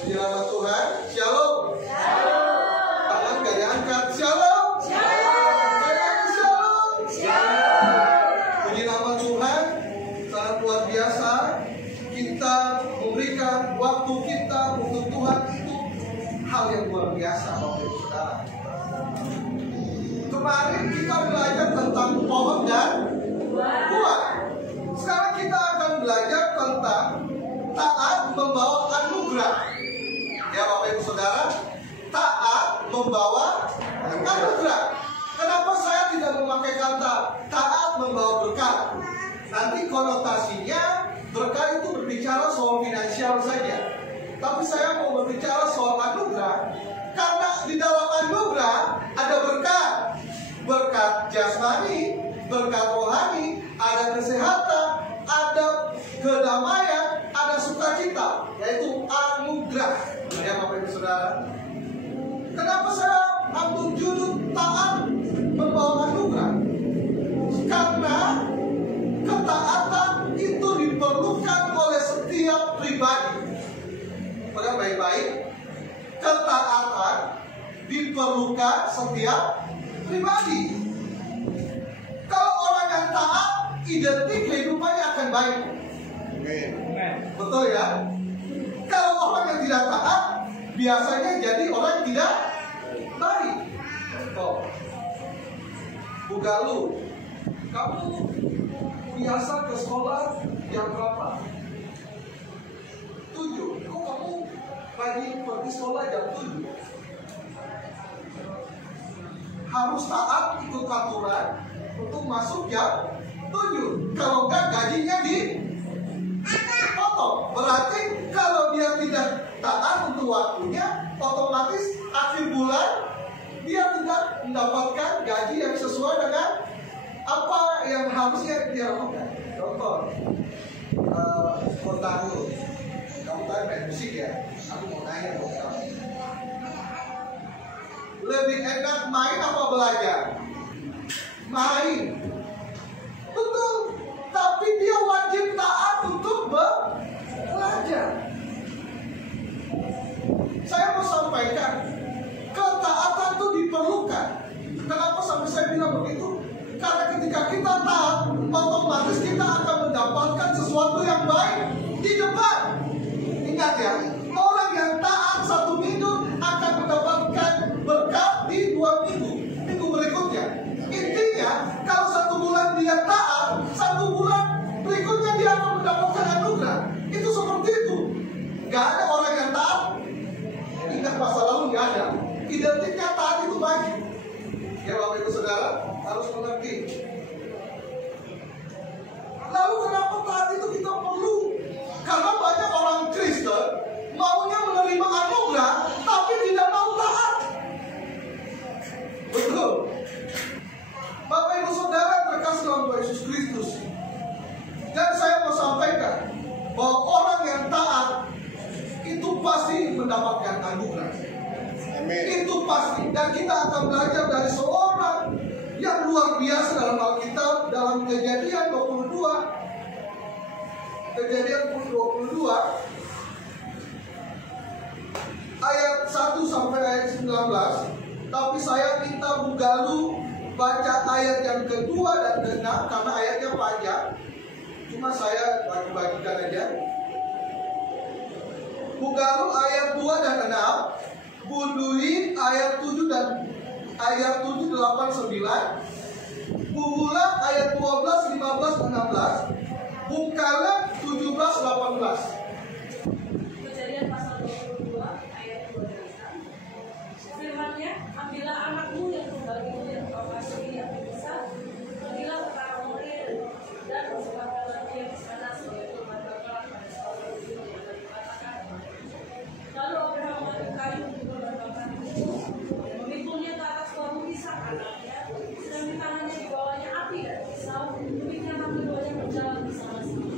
Di nama Tuhan, shalom. Tangan gak diangkat, shalom. Puji nama Tuhan, sangat luar biasa. Kita memberikan waktu kita untuk Tuhan itu hal yang luar biasa, Bapak Ibu Saudara. Kemarin kita belajar tentang pohon dan buah. Sekarang kita akan belajar tentang taat membawa anugerah. Ya Bapak Ibu Saudara, taat membawa anugerah. Kenapa saya tidak memakai kata taat membawa berkat? Nanti konotasinya berkat itu berbicara soal finansial saja. Tapi saya mau berbicara soal anugerah. Karena di dalam anugerah ada berkat. Berkat jasmani, berkat rohani, ada kesehatan, ada kedamaian, ada sukacita, yaitu anugerah. Ya Bapak Ibu Saudara. Kenapa saya ambil judul taat membawa anugerah? Karena ketaatan itu diperlukan oleh setiap pribadi. Pegang baik-baik. Ketaatan diperlukan setiap pribadi. Kalau orang yang taat, identik kehidupannya akan baik. Betul ya? Kalau orang yang tidak taat, biasanya jadi orang yang tidak baik. Oh. Bugalu, kamu biasa ke sekolah jam berapa? 7. Kok kamu pagi pergi sekolah jam 7? Harus taat ikut aturan untuk masuk jam 7. Kalau enggak gajinya dipotong. Berarti kalau dia tidak taat untuk waktunya, otomatis akhir bulan dia tidak mendapatkan gaji yang sesuai dengan apa yang harusnya dia lakukan. Contoh, kontangu, kamu tadi main musik ya? Aku mau nanya buat kamu. Lebih enak main apa belajar? Main. Betul. Tapi dia wajib taat untuk belajar. Saya mau sampaikan, ketaatan itu diperlukan. Kenapa sampai saya bilang begitu? Karena ketika kita taat, otomatis kita akan mendapatkan sesuatu yang baik di depan. Ingat ya, orang yang taat 1 minggu akan mendapatkan berkat di 2 minggu berikutnya. Intinya, kalau 1 bulan dia taat, 1 bulan berikutnya dia akan mendapatkan anugerah. Itu seperti itu. Gak ada orang yang taat. Ingat masa lalu gak ada. Identiknya taat itu baik. Ya Bapak Ibu Saudara harus mengerti. Lalu kenapa taat itu kita perlu? Karena banyak orang Kristen maunya menerima anugerah tapi tidak mau taat. Betul. Bapak Ibu Saudara terkasih dalam Tuhan Yesus Kristus. Dan saya mau sampaikan bahwa orang yang taat itu pasti mendapatkan anugerah. Amin. Itu pasti. Dan kita akan belajar dari seorang yang luar biasa dalam Alkitab, dalam Kejadian 22. Kejadian 22 ayat 1 sampai ayat 19. Tapi saya minta Bugalu baca ayat yang kedua dan ke-6 karena ayatnya panjang. Cuma saya bagi-bagikan aja. Bugalu ayat 2 dan 6, Buduin ayat 7 dan ayat 7, 8, 9, Buhulat ayat 12, 15, 16, Bukala 17, 18. Kejadian pasal 22 ayat 2 dan 6. Firman-Nya, ambillah anakmu yang tunggal-tunggal yang kau kasihi yang besar, pergilah ke tanah Moria dan bersembahkanlah dia di sana sebagai kurban bakaran pada suatu hari yang telah dikatakan. Lalu Abraham mengambil kayu untuk kurban bakaran itu, memikulnya ke atas bambu pisang anaknya, sedang di tangannya dibawanya api dan pisau, demikian keduanya berjalan bersama-sama.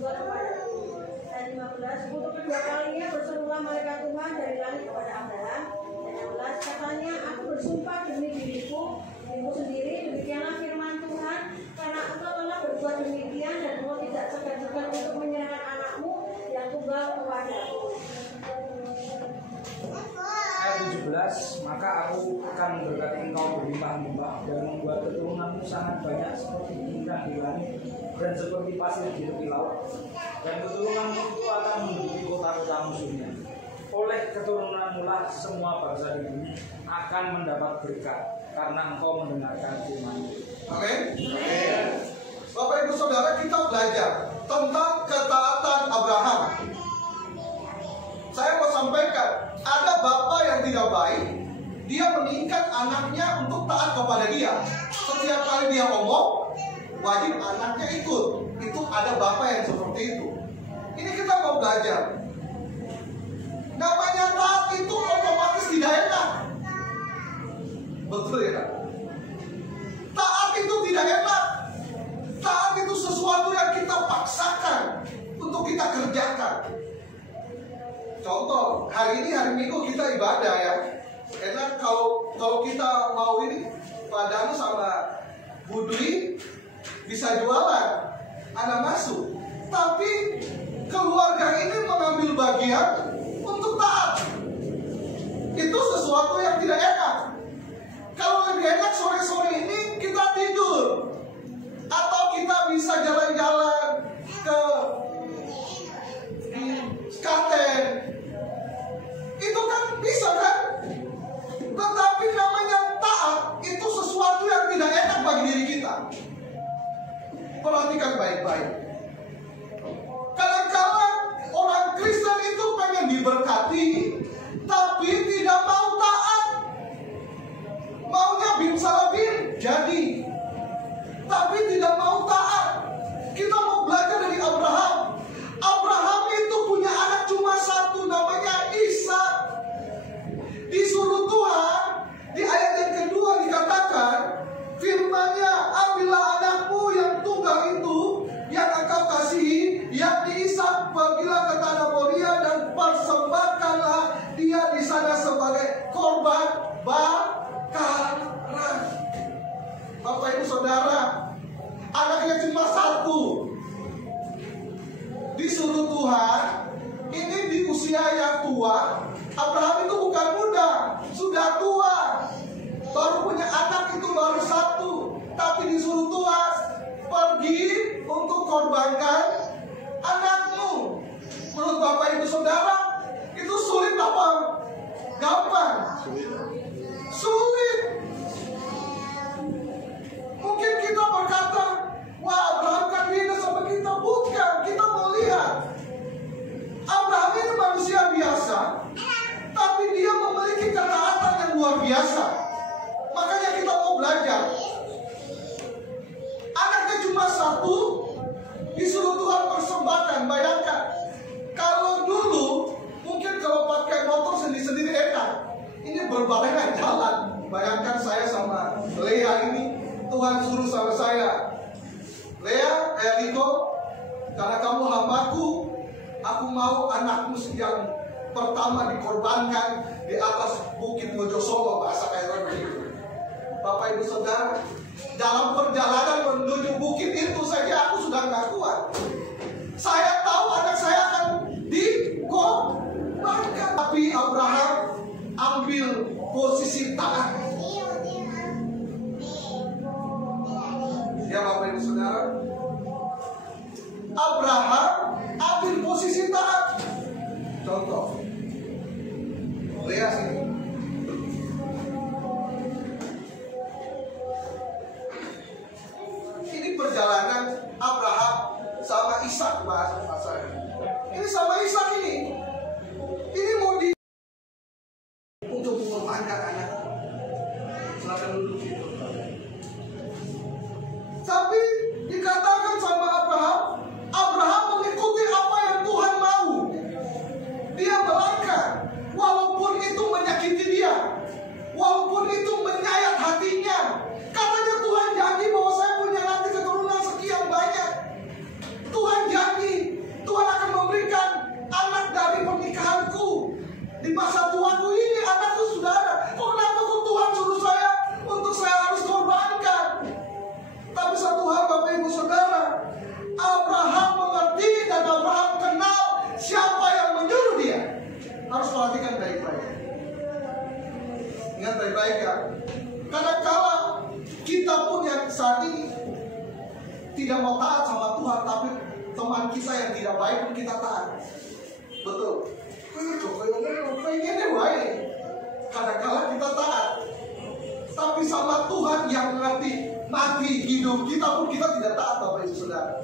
juga kepadaku. Ayat 15, untuk kedua kalinya berserulah malaikat Tuhan dari langit kepada Abraham. Ayat 16, katanya, aku bersumpah demi diriku sendiri, demikianlah firman Tuhan, karena engkau telah berbuat demikian dan engkau tidak segan-segan untuk menyerahkan anakmu yang tunggal kepadaku. Ayat 17, maka aku akan memberkati engkau berlimpah-limpah dan membuat keturunanmu sangat banyak seperti bintang di langit dan seperti pasir di tepi laut, dan keturunanmu itu akan menduduki kota-kota musuhnya. Oleh keturunanmu lah semua bangsa di bumi akan mendapat berkat karena engkau mendengarkan firman-Ku. Amin. Bapak Ibu Saudara, kita belajar tentang ketaatan Abraham. Saya mau sampaikan, ada bapak yang tidak baik, dia menginginkan anaknya untuk taat kepada dia. Setiap kali dia ngomong, wajib anaknya ikut. Itu ada bapak yang seperti itu. Ini kita mau belajar. Namanya taat itu otomatis tidak enak. Betul ya? Taat itu tidak enak. Taat itu sesuatu yang kita paksakan untuk kita kerjakan. Contoh, hari ini hari Minggu kita ibadah ya. Karena kalau kita mau ini, Pak Danu sama Bu Dwi bisa jualan, Anda masuk. Tapi keluarga ini mengambil bagian untuk taat. Itu sesuatu yang tidak enak. Kalau lebih enak sore-sore ini kita tidur, atau kita bisa jalan-jalan ke Skaten. Itu kan bisa kan? Tetapi namanya taat itu sesuatu yang tidak enak bagi diri kita. Perhatikan baik-baik. Kadang-kadang orang Kristen itu pengen diberkati, tapi tidak mau taat. Maunya bim salah bim jadi, tapi tidak mau taat. Kita mau belajar dari Abraham. Abraham itu punya anak cuma satu, namanya Ishak. Disuruh Tuhan, di ayat yang kedua dikatakan, firman-Nya, ambillah anakmu yang tunggal itu, yang engkau kasihi, yakni Ishak, pergilah ke tanah Moria dan persembahkanlah dia di sana sebagai korban bakaran. Bapak Ibu Saudara, anaknya cuma satu. Disuruh Tuhan, ini di usia yang tua. Abraham itu bukan muda, sudah tua. Baru punya anak itu baru satu. Tapi disuruh Tuhan, pergi untuk korbankan anakmu. Menurut Bapak Ibu Saudara, itu sulit apa? Gampang? Sulit. Mungkin kita berkata, wah Abraham kan beda sama kita. Bukan, kita mau lihat Abraham ini manusia biasa, tapi dia memiliki ketaatan yang luar biasa. Makanya kita mau belajar. Anaknya cuma satu, disuruh Tuhan persembahkan. Bayangkan, kalau dulu mungkin kalau pakai motor sendiri-sendiri enak. Ini berbarengan jalan. Bayangkan saya sama Lea ini, Tuhan suruh sama saya, Lea, Riko, karena kamu hambaku, aku mau anakmu yang pertama dikorbankan di atas bukit Mojosongo, bahasa kayak begitu. Bapak Ibu Saudara, dalam perjalanan menuju bukit itu saja aku sudah nggak kuat. Saya tahu anak saya akan dikorbankan, tapi Abraham ambil posisi taat. Ya Bapak Ibu Saudara, Abraham ambil posisi taat. Contoh, lihat sini. Ini perjalanan Abraham sama Ishak, bahasa ini sama Ishak ini. Ini mau di untuk mengorbankan anak. Silakan duduk situ. Tapi dikatakan sama Abraham mengikuti apa yang Tuhan mau. Dia melangkah, walaupun itu menyakiti dia, walaupun itu menyayat hatinya. Katanya Tuhan janji bahwa saya punya nanti keturunan sekian banyak. Tuhan janji, tidak mau taat sama Tuhan, tapi teman kita yang tidak baik pun kita taat. Betul. Pengennya baik. Kadang-kadang kita taat. Tapi sama Tuhan yang ngerti mati hidup kita pun kita tidak taat, Bapak Ibu Saudara.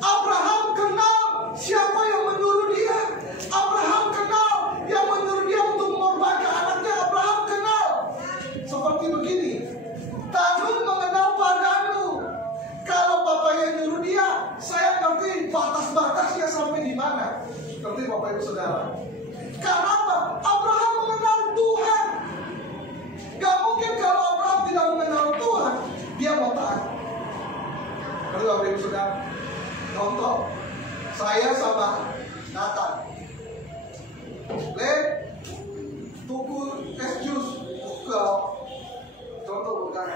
Abraham kenal siapa yang menyuruh dia. Abraham kenal yang menyuruh dia untuk mengorbankan anaknya. Abraham kenal. Seperti begini. Tanun mengenal padamu. Kalau bapaknya nyuruh dia, saya ngerti batas-batasnya sampai di mana. Ngerti Bapak Ibu Saudara? Karena apa? Abraham mengenal Tuhan. Gak mungkin kalau Abraham tidak mengenal Tuhan, dia mau taat. Ngerti Bapak Ibu Saudara? Contoh, saya sama Nathan. Tuku es jus ke contoh bukan.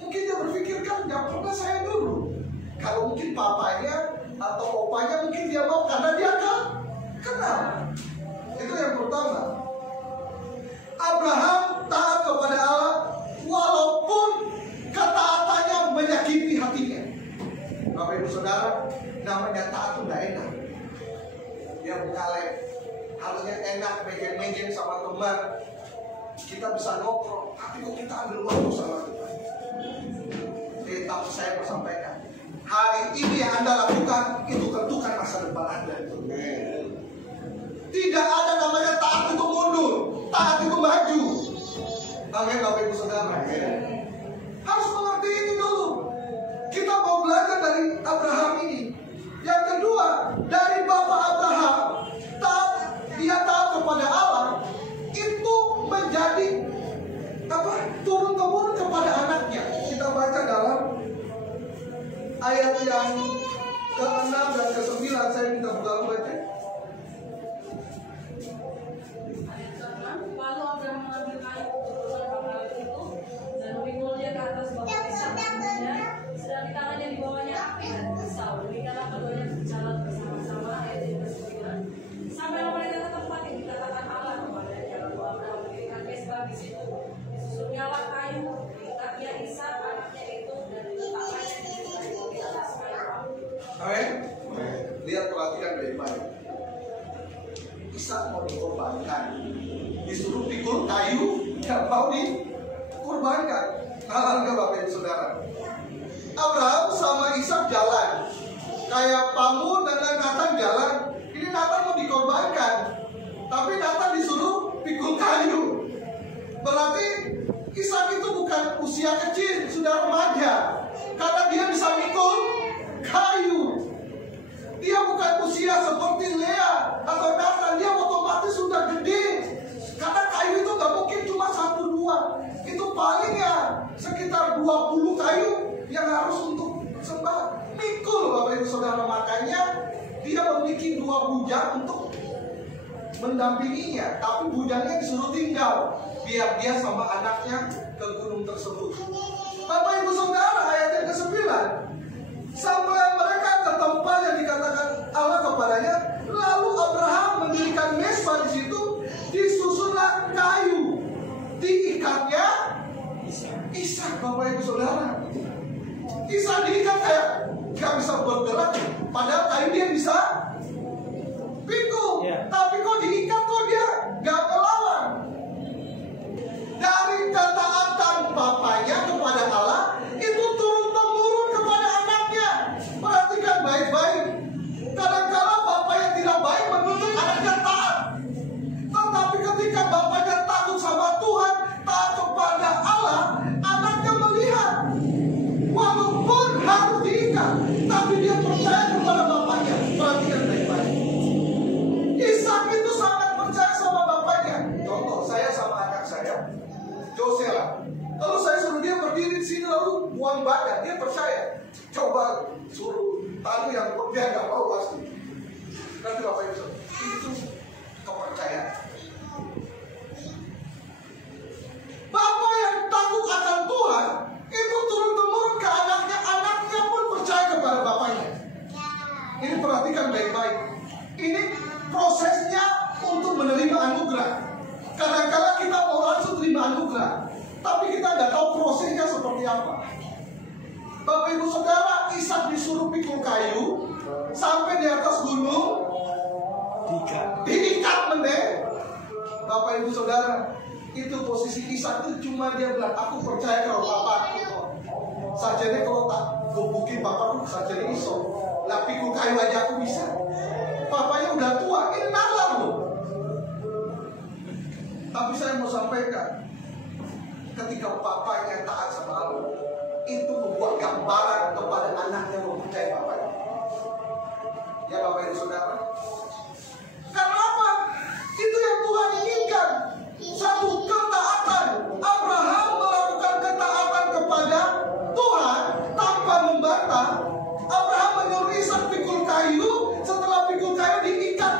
Mungkin dia berpikir kan gak pernah saya dulu. Kalau mungkin papanya atau opanya mungkin dia mau karena dia kan kenal. Itu yang pertama. Abraham taat kepada Allah walaupun ketaatannya menyakiti hatinya. Bapak Ibu Saudara, namanya taat itu gak enak. Dia mengalih. Harusnya enak mejen-mejen sama teman. Kita bisa nongkrong, tapi kok kita ambil waktu sama Tuhan. Tapi saya mau sampaikan, hari ini yang Anda lakukan itu tentukan masa depan Anda. Tidak ada namanya taat itu mundur, taat itu maju. Amin Bapak Ibu Saudara. Harus mengerti ini dulu. Kita mau belajar dari Abraham ini. Yang kedua, dari Bapak Abraham, dia taat kepada Allah, itu menjadi turun-temurun kepada anaknya. Kita baca dalam ayat yang ke-6 dan ke-9. Saya minta buka baca. Ayat ke-6. Lalu Abraham mengambil kayu untuk pengalaman itu dan memikulnya ke atas bawah Ishak anaknya, sedang di tangannya di bawahnya api dan pisau. Demikianlah keduanya berjalan bersama-sama. Ayat yang ke-9. Sampai mereka ke tempat yang dikatakan Allah kepadanya. Lalu Abraham mendirikan mezbah di situ. Disusurnyalah kayu, diikatnya Ishak anaknya itu, dan diletakkannya di atas kayu api. Amin. Lihat, perhatikan baik-baik. Ishak mau dikorbankan, disuruh pikul kayu yang mau dikorbankan. Hal nggak Bapak Ibu Saudara? Abraham sama Ishak jalan, kayak Pamu dan Nathan jalan. Ini Nathan mau dikorbankan, tapi Nathan disuruh pikul kayu. Berarti Ishak itu bukan usia kecil, sudah remaja. Karena dia bisa pikul kayu. Dia bukan usia seperti Lea atau Nathan, dia otomatis sudah gede. Karena kayu itu gak mungkin cuma 1-2. Itu paling ya sekitar 20 kayu yang harus untuk sembah. Mikul Bapak Ibu Saudara, makanya dia memiliki 2 bujang untuk mendampinginya. Tapi bujangnya disuruh tinggal biar dia sama anaknya ke gunung tersebut. Bapak Ibu Saudara, ayat yang ke-9. Sampai mereka ke tempat yang dikatakan Allah kepadanya. Lalu Abraham mendirikan mezbah di situ. Disusunlah kayu, diikatnya Ishak. Bapak Ibu Saudara, Ishak diikat kayak gak bisa bergerak, padahal kayu dia bisa pikul. Tapi kok diikat, kok dia gak melawan. Dari ketaatan bapaknya kepada Allah, itu turun-temurun kepada anaknya. Perhatikan baik-baik. Kadang-kadang bapak yang tidak baik menuntut anaknya taat. Tetapi ketika bapaknya takut sama Tuhan, taat kepada Allah, anaknya melihat walaupun harus diikat, tapi dia percaya kepada bapaknya. Perhatikan baik-baik. Ishak itu sangat percaya sama bapaknya. Contoh, saya sama anak saya, Josela. Kalau saya suruh dia berdiri di sini lalu buang badan, dia percaya. Coba suruh tanu yang dia nggak mau pasti. Nanti Bapak Ibu, itu kepercayaan. Bapak yang takut akan Tuhan itu turun-temurun ke anaknya. Anaknya pun percaya kepada bapaknya. Ini perhatikan baik-baik. Ini prosesnya untuk menerima anugerah. Kadang-kadang kita mau langsung terima anugerah, tapi kita nggak tahu prosesnya seperti apa. Bapak Ibu Saudara, Ishak disuruh pikul kayu sampai di atas gunung, diikat meneh. Bapak Ibu Saudara, itu posisi Ishak itu cuma dia bilang, aku percaya kalau Bapak sajane kalau tak gebukin bapakku sajane iso. Lah pikul kayu aja aku bisa. Bapaknya udah tua, ini nalar loh. Tapi saya mau sampaikan, ketika bapaknya taat sama Allah, itu membuat gambaran kepada anaknya mempercayai bapaknya. Ya Bapak Ibu Saudara. Karena apa? Itu yang Tuhan inginkan. Satu ketaatan. Abraham melakukan ketaatan kepada Tuhan tanpa membantah. Abraham menyuruh Ishak pikul kayu. Setelah pikul kayu diikat.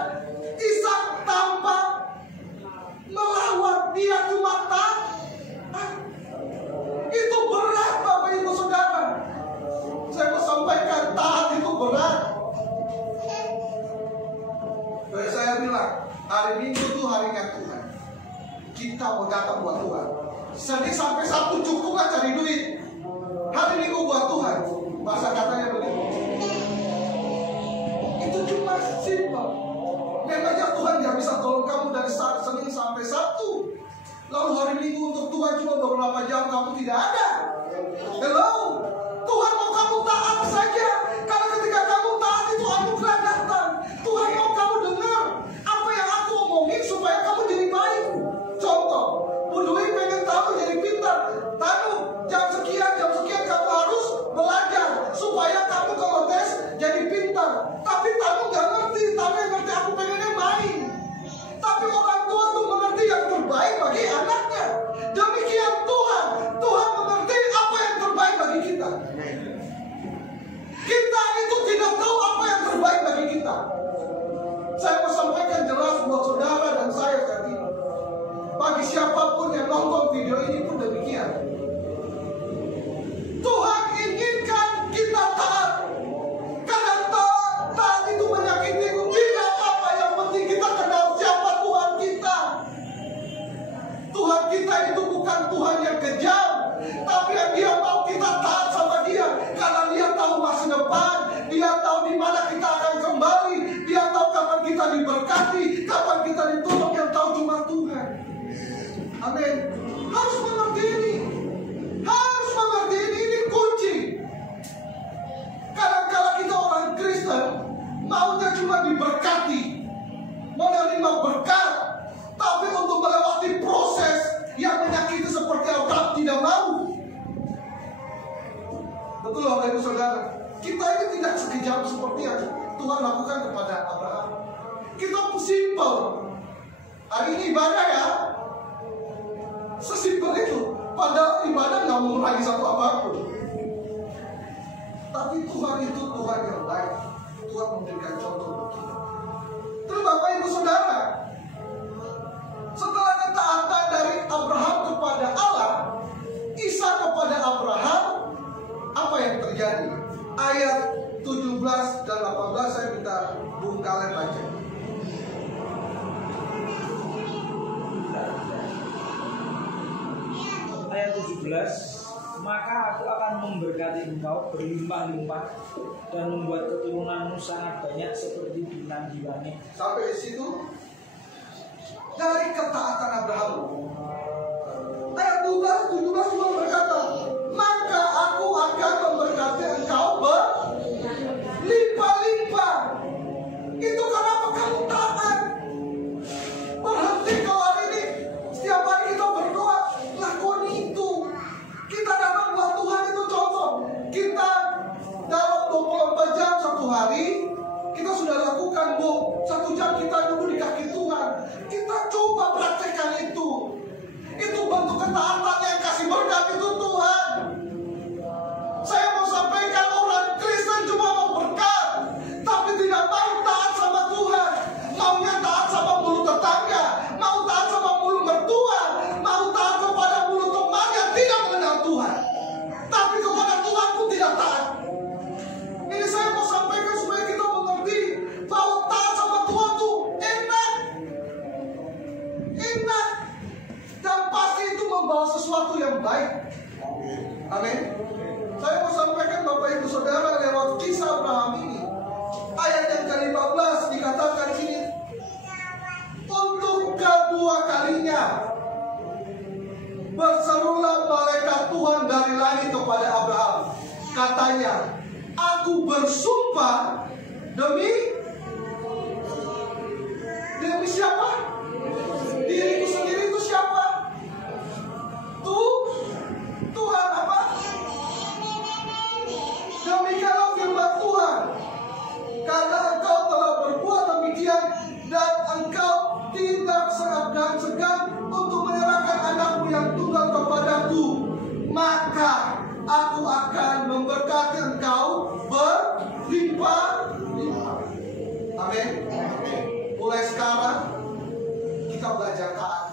Ishak tanpa melawan, dia cuma taat. Itu berat Bapak Ibu Saudara. Saya mau sampaikan, taat itu berat. Jadi saya bilang, hari Minggu itu harinya Tuhan. Kita mau datang buat Tuhan. Senin sampai Sabtu cukup kan cari duit. Hari Minggu buat Tuhan. Bahasa katanya begitu. Itu cuma simpel. Memangnya Tuhan gak bisa tolong kamu dari Senin sampai Sabtu. Lalu hari Minggu untuk Tuhan cuma beberapa jam kamu tidak ada. Hello, Tuhan mau kamu taat saja. Karena ketika kamu taat itu anugerah datang. Tuhan mau kamu dengar apa yang aku omongin supaya kamu jadi baik. Contoh, Budui pengen tahu jadi pintar. Tanu, jam sekian kamu harus belajar supaya kamu kalau tes jadi pintar. Tapi Tanu gak ngerti. Tanu yang ngerti aku pengennya main. Tapi orang tua tuh mengerti yang terbaik bagi anaknya. Demikian Tuhan. Tuhan mengerti apa yang terbaik bagi kita. Kita itu tidak tahu apa yang terbaik bagi kita. Saya mau sampaikan jelas buat saudara dan saya saat ini. Bagi siapapun yang nonton video ini pun demikian. Tuhan inginkan kita taat. Karena taat itu menyakiti. Tidak apa-apa, yang penting kita kenal siapa Tuhan kita. Tuhan kita itu bukan Tuhan yang kejam, tapi yang Dia mau kita taat sama Dia. Karena Dia tahu masa depan, Dia tahu di mana kita akan kembali, Dia tahu kapan kita diberkati, kapan kita ditolong. Yang tahu cuma Tuhan. Amin. Harus mengerti ini. Harus mengerti ini kunci. Kadang-kala kita orang Kristen maunya cuma diberkati, menerima berkat, tapi untuk melewati proses yang menyakiti seperti Abraham tidak mau. Betul Bapak Ibu Saudara. Kita ini tidak sekejam seperti yang Tuhan lakukan kepada Abraham. Kita simple. Hari ini ibadah ya, sesimpel itu. Padahal ibadah nggak mengurangi satu apapun. Tapi Tuhan itu Tuhan yang baik. Tuhan memberikan contoh untuk kita. Terus Bapak Ibu Saudara, setelah ketaatan dari Abraham kepada Allah, Ishak kepada Abraham, apa yang terjadi? Ayat 17 dan 18 saya minta Bung Kalen baca. Ayat 17. Maka aku akan memberkati engkau berlimpah-limpah dan membuat keturunanmu sangat banyak seperti bintang di langit. Sampai di situ dari ketaatan Abraham. Ayat 17 cuma berkata, maka aku akan memberkati engkau berlimpah-limpah. Itu kenapa kamu taat. Berhenti kalau hari ini setiap hari kita berdoa, lakukan itu. Kita datang buat Tuhan itu contoh. Kita dalam 24 jam satu hari kita sudah lakukan, Bu. 1 jam kita duduk di kaki Tuhan. Kita coba praktekkan itu. Itu bentuk ketaatan yang kasih berkat itu Tuhan. Saya mau sampaikan, orang Kristen cuma mau berkat, tapi tidak mau taat sama Tuhan. Maunya taat sama mulut tetangga, mau taat sama mulut mertua, mau taat kepada mulut teman yang tidak mengenal Tuhan. Tapi kepada Tuhan pun tidak taat. Ini saya mau sampaikan supaya kita mengerti bahwa taat sama Tuhan tuh enak. Enak. Dan pasti itu membawa sesuatu yang baik. apa? Demi siapa? Diriku sendiri. Itu siapa? Tuhan apa? Demikianlah firman Tuhan. Karena engkau telah berbuat demikian dan engkau tidak segan-segan untuk menyerahkan anakmu yang tunggal kepadaku, maka aku akan memberkati engkau berlimpah-limpah. Amin. Mulai sekarang kita belajar taat.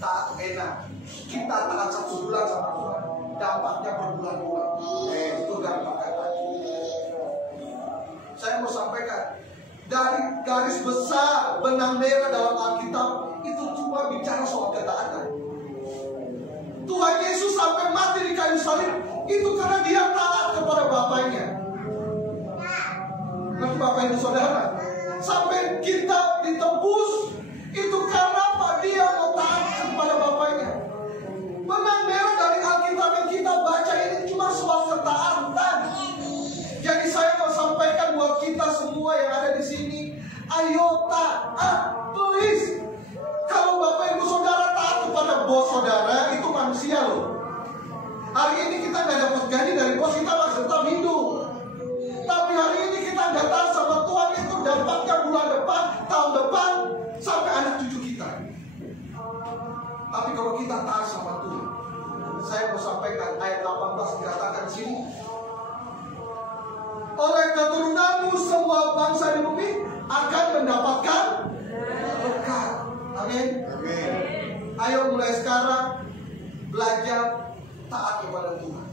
Taat enak. Kita taat 1 bulan sama Tuhan, dampaknya berbulan-bulan. Itu gampang kata. Saya mau sampaikan, dari garis besar benang merah dalam Alkitab itu cuma bicara soal ketaatan. Tuhan Yesus sampai mati di kayu salib itu karena dia taat kepada Bapaknya. Nanti Bapak Ibu Saudara, sampai kita ditebus itu karena Pak dia mau taat kepada Bapaknya. Benang merah dari Alkitab yang kita baca ini cuma soal ketaatan. Jadi saya mau sampaikan buat kita semua yang ada di sini, ayo taat, please. Kalau Bapak Ibu Saudara taat kepada bos saudara, itu manusia loh. Hari ini kita nggak dapat gaji dari bos, kita masih tetap hidup. Tapi hari ini kita nggak taat sama Tuhan, itu dampaknya bulan depan, tahun depan, sampai anak cucu kita. Tapi kalau kita taat sama Tuhan, saya mau sampaikan ayat 18 dikatakan di sini, oleh keturunanmu semua bangsa di bumi akan mendapatkan berkat. Amin. Ayo mulai sekarang belajar taat kepada Tuhan.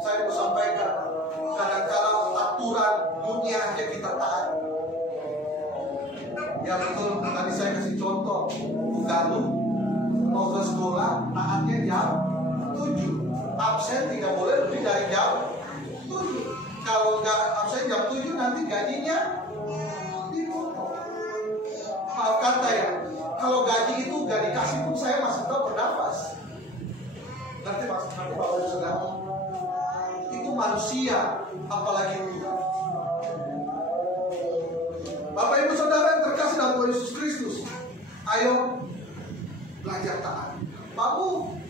Saya mau sampaikan, kadang-kadang aturan dunia aja kita taat. Ya betul, tadi saya kasih contoh, Galuh mau ke sekolah taatnya jam 7, absen tidak boleh lebih dari jam 7. Kalau nggak absen jam 7 nanti gajinya dipotong. Maaf kata ya, kalau gaji itu nggak dikasih pun saya masih tetap bernafas. Nanti Bapak Ibu Saudara, itu manusia, apalagi Tuhan. Bapak Ibu Saudara yang terkasih dalam Tuhan Yesus Kristus, ayo belajar taat. Bapak,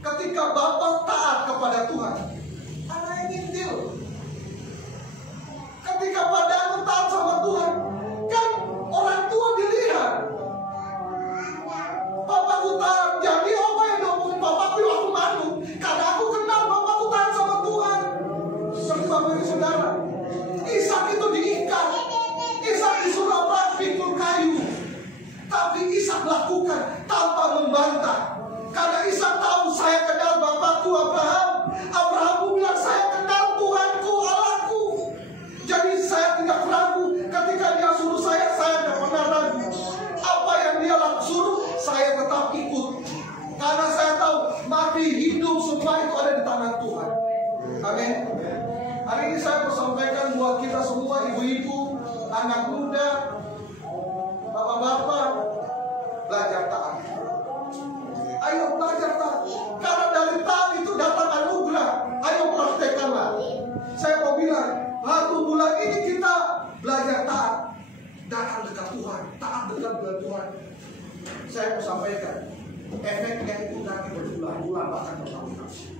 ketika Bapak taat kepada Tuhan, anaknya ngintil. Ketika padamu taat sama Tuhan, kan orang tua dilihat. Bapakku taat, jadi apa yang ngomongin bapakku waktu manu? Karena aku kenal bapakku taat sama Tuhan. Seperti Bapak Ibu Saudara, Ishak itu diikat. Ishak disuruh Abraham pikul kayu, tapi Ishak lakukan tanpa membantah. Karena Ishak tahu, saya kenal bapakku Abraham. Abraham bilang, saya kenal Tuhanku, Allahku. Jadi saya tidak ragu. Ketika dia suruh saya tidak pernah ragu. Apa yang dia suruh, saya tetap ikut. Karena saya tahu mati hidup semua itu ada di tangan Tuhan. Amin. Hari ini saya mau sampaikan buat kita semua, ibu-ibu, anak muda, bapak-bapak, belajar taat. Ayo belajar taat. Karena dari taat itu datang anugerah. Ayo praktekkanlah. Saya mau bilang, 1 bulan ini kita belajar taat. Datang dekat Tuhan, taat dekat dengan Tuhan. Saya mau sampaikan, efeknya itu nanti berbulan-bulan bahkan bertahun-tahun.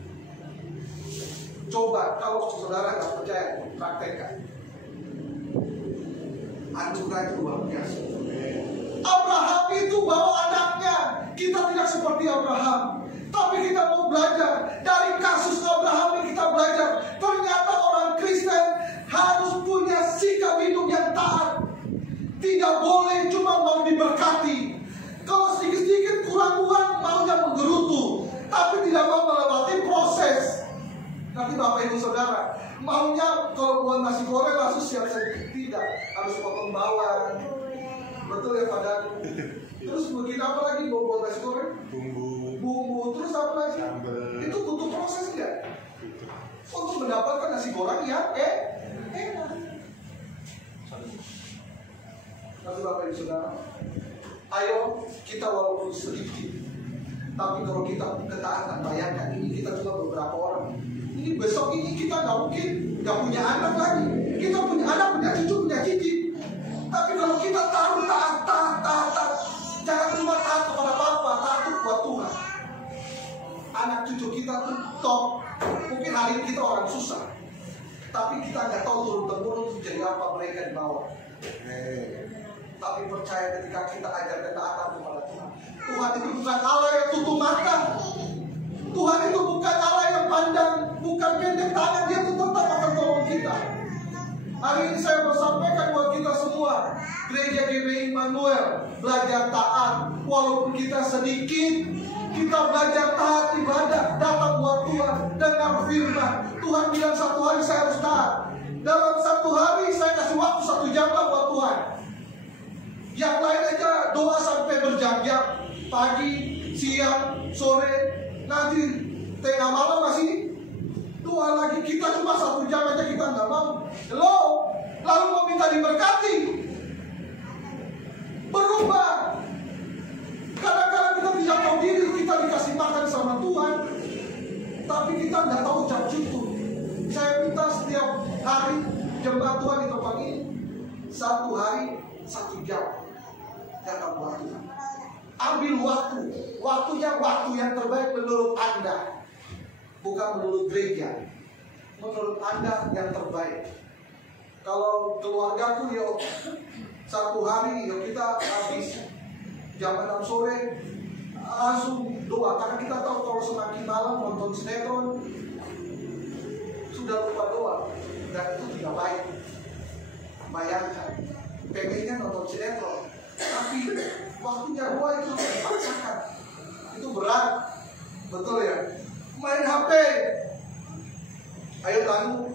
Coba kalau saudara nggak percaya, praktekkan. Anugerah itu luar biasa. Abraham itu bawa anaknya. Kita tidak seperti Abraham, tapi kita mau belajar dari kasus Abraham ini. Kita belajar ternyata orang Kristen harus punya sikap hidup yang taat. Tidak boleh cuma mau diberkati. Kalau sedikit-sedikit kurang uang maunya menggerutu, tapi tidak mau melewati proses. Nanti Bapak Ibu Saudara maunya kalau buat nasi goreng langsung siap saja. Tidak, harus potong bawang. Betul ya Pak Dan? Terus bikin apa lagi buat nasi goreng? Bumbu. Terus apa lagi? Itu butuh proses nggak? Untuk mendapatkan nasi goreng yang enak. Nanti Bapak Ibu Saudara, ayo kita walaupun sedikit, tapi kalau kita ketaatan, bayangkan ini kita cuma beberapa orang. Ini ini, besok ini kita nggak mungkin nggak punya anak lagi. Kita punya anak, punya cucu, punya cicit. Tapi kalau kita taruh taat, jangan cuma taat kepada Bapa, taat buat Tuhan. Anak cucu kita tuh top. Mungkin hari ini kita orang susah, tapi kita nggak tahu turun-temurun jadi apa mereka di bawah. Tapi percaya ketika kita ajar ketaatan kepada Tuhan. Tuhan itu bukan Allah yang tutup mata. Tuhan itu bukan Allah yang pandang, bukan pendek tangan. Dia tuh tetap akan tolong kita. Hari ini saya mau sampaikan buat kita semua, Gereja GBI Immanuel, belajar taat. Walaupun kita sedikit, kita belajar taat ibadah, datang buat Tuhan, dengar firman. Tuhan bilang satu hari saya harus taat. Dalam satu hari saya kasih waktu 1 jam lah buat Tuhan. Yang lain aja doa sampai berjam-jam, pagi, siang, sore, nanti tengah malam masih doa lagi. Kita cuma 1 jam aja kita nggak mau. Hello, lalu mau minta diberkati, berubah. Kadang-kadang kita tidak tahu diri, kita dikasih makan sama Tuhan, tapi kita nggak tahu jam syukur. Saya minta setiap hari jemaat Tuhan di tempat ini 1 hari 1 jam datang buat Tuhan. Ambil waktunya waktu yang terbaik menurut Anda, bukan menurut gereja. Menurut Anda yang terbaik. Kalau keluargaku yuk 1 hari yuk kita habis jam 6 sore langsung doa, karena kita tahu kalau semakin malam nonton sinetron sudah lupa doa, dan itu tidak baik. Bayangkan, pengennya nonton sinetron, tapi waktunya doa itu harus dipaksakan. Itu berat, betul ya? Main HP, ayo tangguh,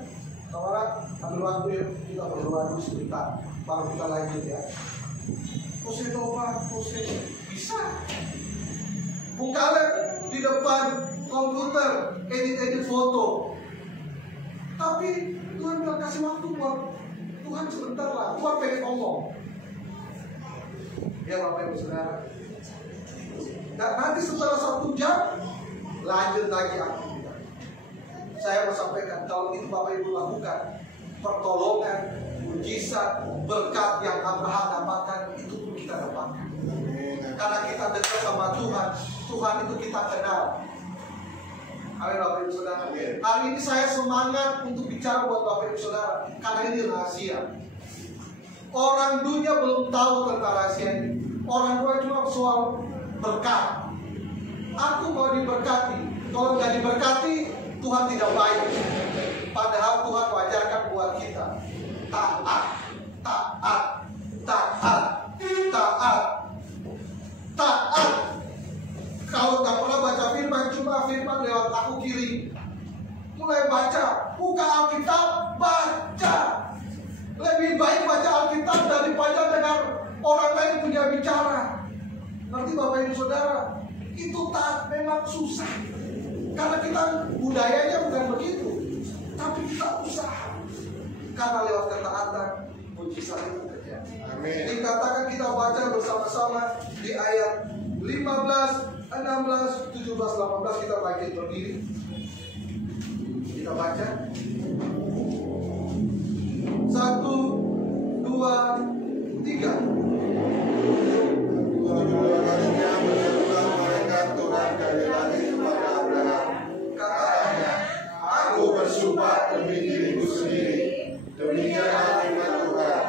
kawan, ambil waktu ya, kita berdoa dulu sebentar, baru kita lanjut ya. Pose doa, pose bisa. Bung Kaleb di depan komputer edit foto. Tapi Tuhan bilang kasih waktu buat Tuhan sebentar lah. Tuhan pengen ngomong. Ya Bapak Ibu Saudara. Dan nanti setelah 1 jam lanjut lagi aktivitas. Saya mau sampaikan kalau itu Bapak Ibu lakukan, pertolongan, mujizat, berkat yang Abraham dapatkan itu pun kita dapatkan. Karena kita dekat sama Tuhan, Tuhan itu kita kenal. Amin Bapak Ibu Saudara. Hari ini saya semangat untuk bicara buat Bapak Ibu Saudara, karena ini rahasia. Orang dunia belum tahu tentang rahasia ini. Orang dunia cuma soal berkat. Aku mau diberkati. Kalau nggak diberkati, Tuhan tidak baik. Padahal Tuhan wajarkan buat kita taat, taat, taat, taat, taat. Kalau nggak pernah baca firman, cuma firman lewat aku kiri. Mulai baca, buka Alkitab, baca. Lebih baik baca Alkitab daripada dengar orang lain punya bicara. Nanti Bapak Ibu Saudara, itu taat memang susah. Karena kita budayanya bukan begitu. Tapi kita usaha. Karena lewat ketaatan, mujizat itu terjadi. Dikatakan kita baca bersama-sama di ayat 15, 16, 17, 18. Kita bangkit berdiri. Kita baca. 1, 2, 3. Kedua kalinya menyerukan malaikat Tuhan dari langit kepada Abraham. Katanya, aku bersumpah demi diriku sendiri, demikianlah firman Tuhan,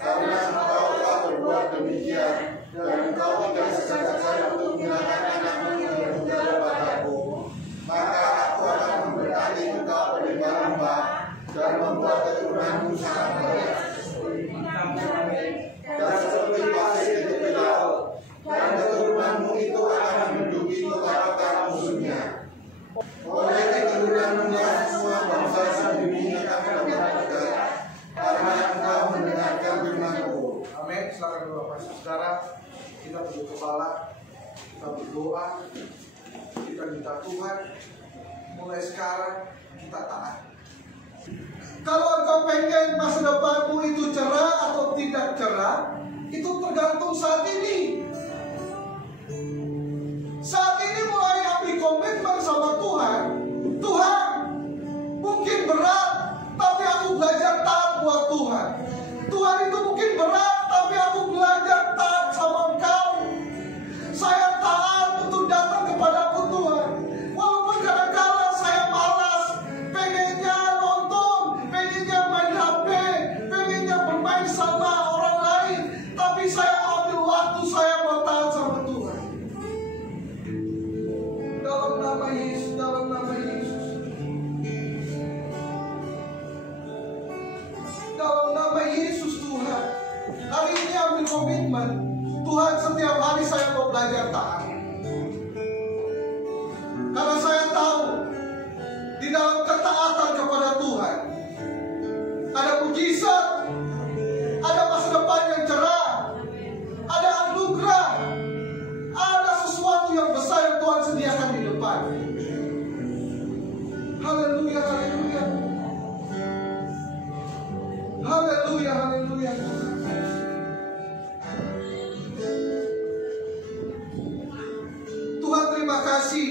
karena engkau telah berbuat demikian, dan engkau tidak segan-segan untuk menyerahkan anakmu yang bersaudara padaku, maka aku akan memberkati engkau berlimpah-limpah dan membuat keturunanmu sangat banyak. Dan seperti pasir di tepi laut, dan keturunanmu itu akan menduduki kota-kota musuhnya. Oleh keturunanmu semua bangsa sedunia akan mendapat berkat, karena engkau mendengarkan firman-Ku. Amin. Silakan Bapak Saudara, kita tunduk kepala, kita berdoa, kita minta Tuhan mulai sekarang kita taat. Kalau engkau pengen masa depanmu itu cerah atau tidak cerah, itu tergantung saat ini. Saat ini mulai ambil komitmen sama Tuhan. Tuhan, berkomitmen, Tuhan setiap hari saya mau belajar taat. Karena saya tahu di dalam ketaatan kepada Tuhan ada mujizat, ada masa depan yang cerah, ada anugerah, ada sesuatu yang besar yang Tuhan sediakan di depan. Haleluya, haleluya. Haleluya, haleluya. Tuhan terima kasih.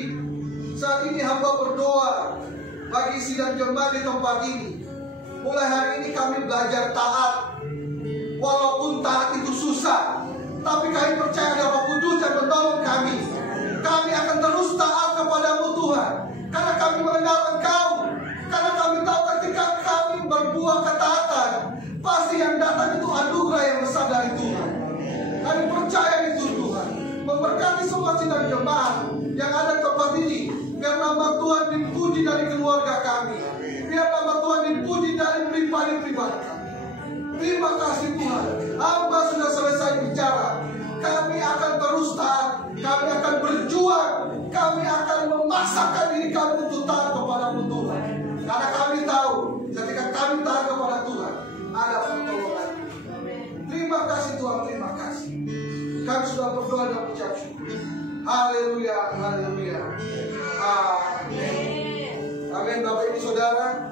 Saat ini hamba berdoa bagi sidang jemaat di tempat ini. Mulai hari ini kami belajar taat. Walaupun taat itu susah, tapi kami percaya ada Roh Kudus yang menolong kami. Kami akan terus taat kepadamu Tuhan, karena kami mengenal Engkau. Karena kami tahu ketika kami berbuah ketaatan, pasti yang datang itu anugerah yang besar dari Tuhan. Kami percaya itu Tuhan. Memberkati semua sidang jemaat yang ada di tempat ini. Biar nama Tuhan dipuji dari keluarga kami. Biar nama Tuhan dipuji dari pribadi-pribadi kami. Terima kasih Tuhan. Hamba sudah selesai bicara. Kami akan terus taat. Kami akan berjuang. Kami akan memaksakan diri kami untuk taat kepada Tuhan. Karena kami tahu ketika kami taat kepada Tuhan, ada pertolongan. Terima kasih Tuhan, terima kasih. Kami sudah berdoa dan mengucap syukur. Haleluya, haleluya. Amin. Amin Bapak Ibu Saudara.